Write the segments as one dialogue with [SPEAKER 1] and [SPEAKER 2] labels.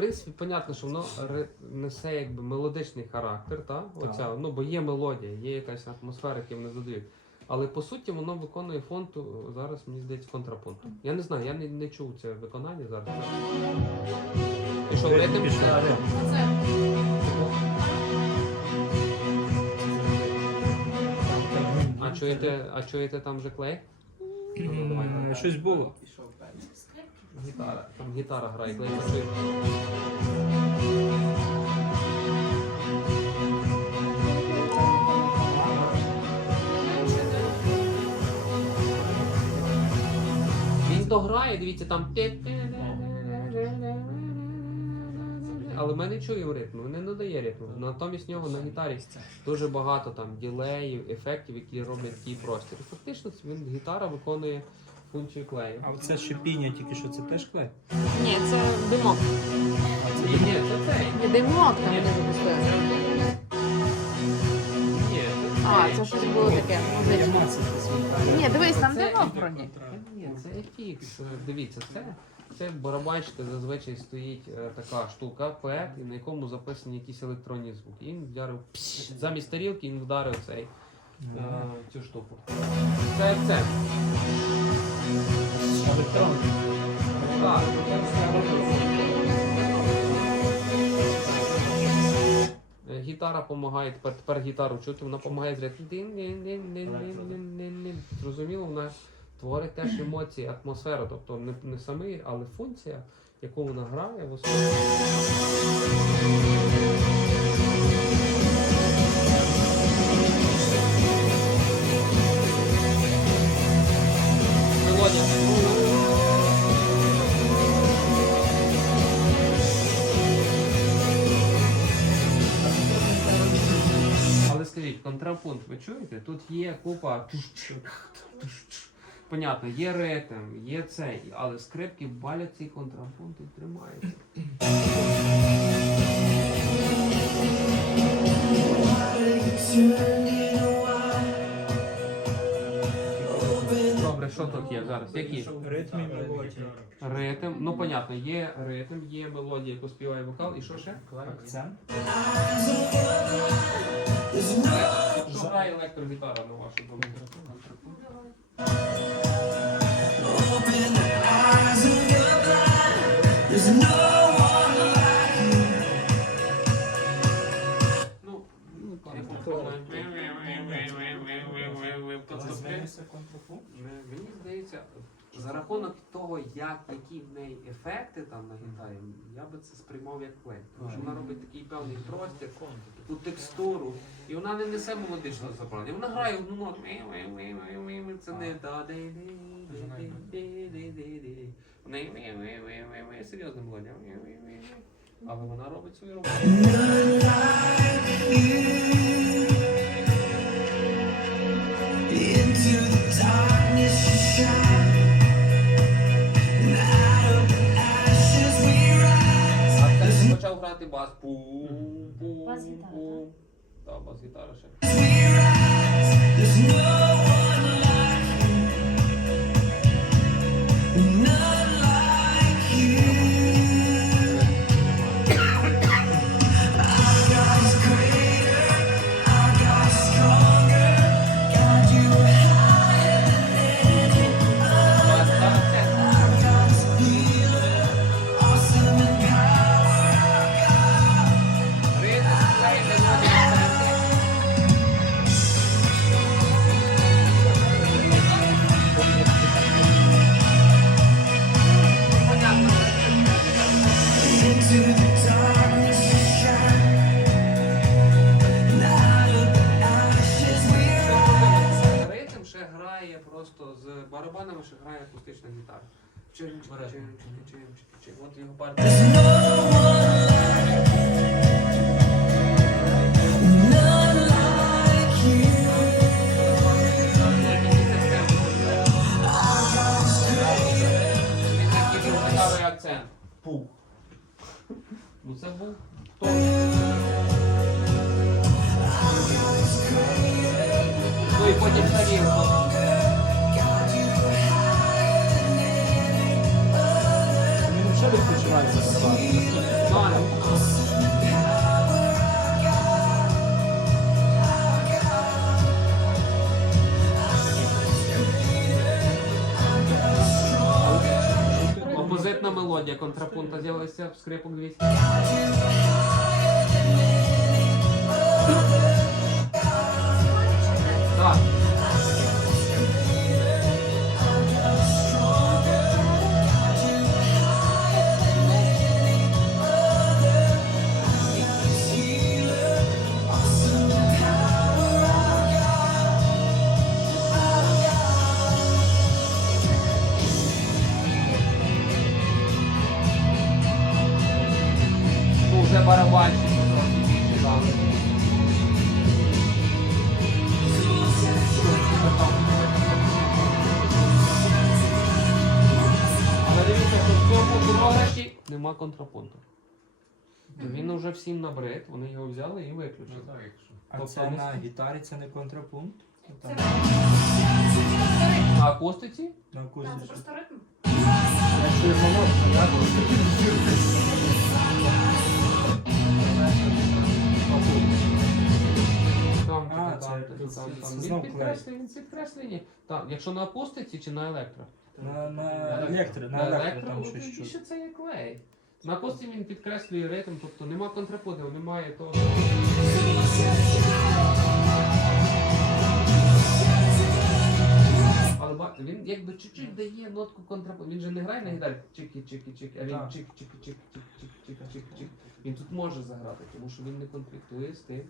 [SPEAKER 1] принципі, понятно, що воно ре- несе якби мелодичний характер, та? Оця, ну, бо є мелодія, є якась атмосфера, яку вони задають. Але по суті воно виконує фонту зараз, мені здається, контрапункту. Я не знаю, я не, не чув це виконання зараз. Що, ритм?
[SPEAKER 2] Пішла ритм.
[SPEAKER 3] Оце.
[SPEAKER 1] А чуєте, а чуєте там же клей? Ну, давай.
[SPEAKER 2] М, Щось було.
[SPEAKER 3] Скрипки.
[SPEAKER 1] Гітара. Там гітара грає, почує. Він дограє, дивіться, там. Але ми не чуємо ритму, не надає ритму. Натомість нього на гітарі дуже багато там ділеїв, ефектів, які роблять такий простір. Фактично він гітара виконує функцію клею.
[SPEAKER 2] А це шипіння тільки що це теж клей?
[SPEAKER 3] Ні, це димок.
[SPEAKER 1] Ні, ні, це цей.
[SPEAKER 3] Ні, димок там
[SPEAKER 1] Ні.
[SPEAKER 3] не запустили.
[SPEAKER 1] Ні, це
[SPEAKER 3] А, це щось було таке музичне. Ні, дивись, там
[SPEAKER 1] Це-
[SPEAKER 3] димок проник.
[SPEAKER 1] Ні, це FX. Дивіться, це, це барабанщика зазвичай стоїть е, така штука, пет, і на якому записані якісь електронні звуки. І він вдарив пш, замість тарілки, він вдарив цей, е, цю штуку. Це це. Е, Гітара допомагає, тепер, тепер гітару чути, вона допомагає зряти. Зрозуміло, вона творить теж емоції, атмосферу, тобто не, не самий, але функція, яку вона грає, в основі. Скажіть, ви чуєте? Тут є купа. Понятно, є ритм, є цей, але скрипки балять цей контрапункт і тримаються. Добре, що тут є зараз? Які?
[SPEAKER 2] Ритм і мелодія.
[SPEAKER 1] Ритм. Ну, понятно, є ритм, є мелодія, яку співає вокал, і що ще?
[SPEAKER 2] Акцент.
[SPEAKER 1] Що грає електрогітара на вашу думку? Рахунок того, як які в неї ефекти там на гітарі, я би це сприймав як плей. Тому що вона робить такий певний простір, таку текстуру, і вона не несе мелодичного запалення. Вона грає одну ноту. Це не да де де де де де де де. Вона серйозна мелодія. Але вона робить свою роботу.
[SPEAKER 4] Into the darkness you shine,
[SPEAKER 1] Pas pum, mhm. pum, Pas. Tá, guitarra, chefe. акустична гітара. Чим, чим, чим, чим, чим, чим. От його партія.
[SPEAKER 4] There's no one like, none like you. Our God is greater.
[SPEAKER 1] Він такий був гітарою акцент. Пух. Ну це був хто? Ну і потім тарілка.
[SPEAKER 2] мелодія
[SPEAKER 1] контрапункту з'явилася в скрипок 200. Нема контрапункту. Він вже всім набрид, вони його взяли і виключили.
[SPEAKER 2] А
[SPEAKER 1] Тобто
[SPEAKER 2] це на гітарі це не контрапункт? Там,
[SPEAKER 1] А акустиці?
[SPEAKER 2] на
[SPEAKER 3] Так, це
[SPEAKER 2] акустиці.
[SPEAKER 3] просто ритм.
[SPEAKER 2] Якщо є молодша, да, то
[SPEAKER 1] Там,
[SPEAKER 2] А,
[SPEAKER 1] там,
[SPEAKER 2] це-
[SPEAKER 1] там,
[SPEAKER 2] це-
[SPEAKER 1] там,
[SPEAKER 2] це
[SPEAKER 1] там. Він
[SPEAKER 2] знов
[SPEAKER 1] підкреслює, він підкреслює. Так, якщо на акустиці чи на електро?
[SPEAKER 2] На, на електро, на електро там
[SPEAKER 1] ну,
[SPEAKER 2] щось
[SPEAKER 1] тоді
[SPEAKER 2] чути.
[SPEAKER 1] ще це є клей. На акусті він підкреслює ритм, тобто нема контрапункту, немає того. Але бачите, він якби чуть-чуть дає нотку контрапункту. Він же не грає на гітарі чики-чики-чики, а він
[SPEAKER 2] Так.
[SPEAKER 1] чик-чик-чик-чик-чик-чик-чик-чик. Він тут може заграти, тому що він не конфліктує з тим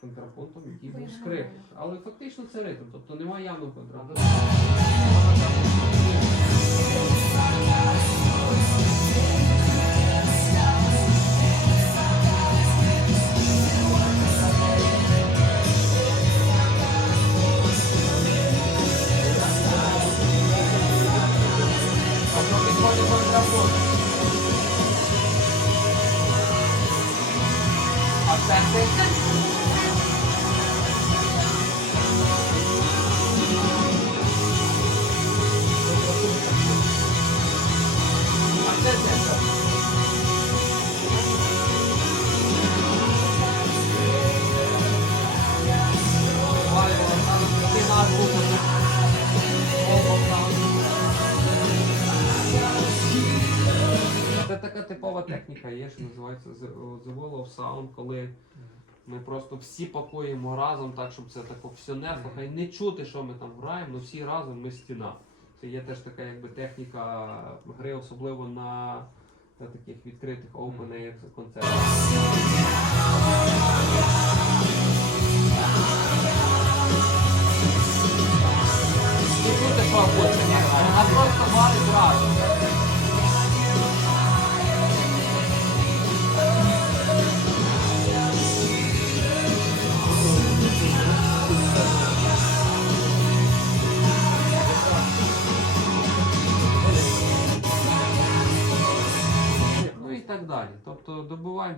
[SPEAKER 1] контрапунктом, який був скрип. Але фактично це ритм, тобто немає явного контрапункту. Тобто техніка є, що називається The Wall of Sound, коли ми просто всі пакуємо разом, так, щоб це тако все несло, хай не чути, що ми там граємо, але всі разом ми стіна. Це є теж така якби техніка гри, особливо на, на таких відкритих open air концертах. Чути, що хоче, вона просто валить разом.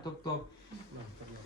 [SPEAKER 1] Ну і